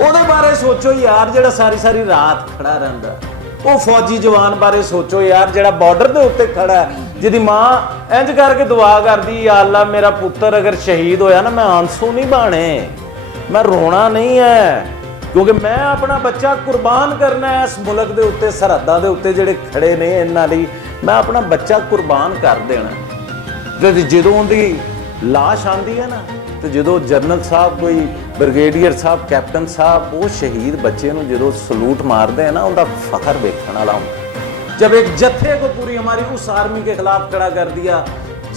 ਉਹਦੇ ਬਾਰੇ ਸੋਚੋ ਯਾਰ, ਜਿਹੜਾ ਸਾਰੀ ਸਾਰੀ ਰਾਤ ਖੜਾ ਰਹਿੰਦਾ। ਉਹ ਫੌਜੀ ਜਵਾਨ ਬਾਰੇ ਸੋਚੋ ਯਾਰ, ਜਿਹੜਾ ਬਾਰਡਰ ਦੇ ਉੱਤੇ ਖੜਾ ਹੈ, ਜਿਹਦੀ ਮਾਂ ਇੰਜ ਕਰਕੇ ਦੁਆ ਕਰਦੀ, ਯਾ ਅੱਲਾ ਮੇਰਾ ਪੁੱਤਰ ਅਗਰ ਸ਼ਹੀਦ ਹੋਇਆ ਨਾ, ਮੈਂ ਆंसू नहीं बहाने, मैं रोना नहीं है, क्योंकि मैं अपना बच्चा कुर्बान करना है इस मुल्क के उत्ते, सरहदां दे उत्ते जिहड़े खड़े ने इन्हां लई मैं अपना बच्चा कुर्बान कर देना। जदों उहदी लाश आंदी है ना, तो जो जनरल साहब, कोई ब्रिगेडियर साहब, कैप्टन साहब, वो शहीद बच्चे नूं जो सलूट मारते हैं ना, उनका फखर वेखण वाला होंदा। जब एक जत्थे को पूरी हमारी उस आर्मी के खिलाफ खड़ा कर दिया,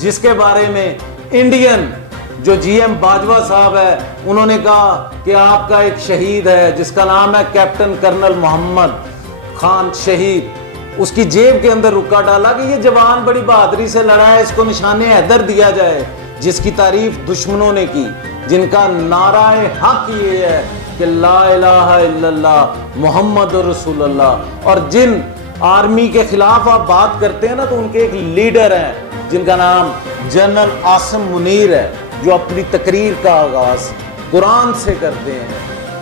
जिसके बारे में इंडियन जो जीएम बाजवा साहब है, उन्होंने कहा कि आपका एक शहीद है जिसका नाम है कैप्टन कर्नल मोहम्मद खान शहीद। उसकी जेब के अंदर रुक्का डाला कि ये जवान बड़ी बहादुरी से लड़ा है, इसको निशाने हैदर दिया जाए, जिसकी तारीफ दुश्मनों ने की, जिनका नाराए हक ये है कि ला इलाहा इल्लल्लाह मोहम्मद रसूलुल्लाह। और जिन आर्मी के खिलाफ आप बात करते हैं ना, तो उनके एक लीडर हैं जिनका नाम जनरल आसिम मुनीर है, जो अपनी तकरीर का आगाज कुरान से करते हैं,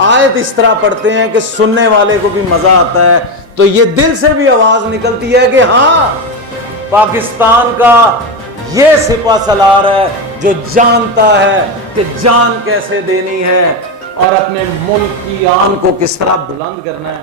आयत इस तरह पढ़ते हैं कि सुनने वाले को भी मजा आता है, तो ये दिल से भी आवाज निकलती है कि हाँ, पाकिस्तान का ये सिपा सलार है जो जानता है कि जान कैसे देनी है और अपने मुल्क की आन को किस तरह बुलंद करना है।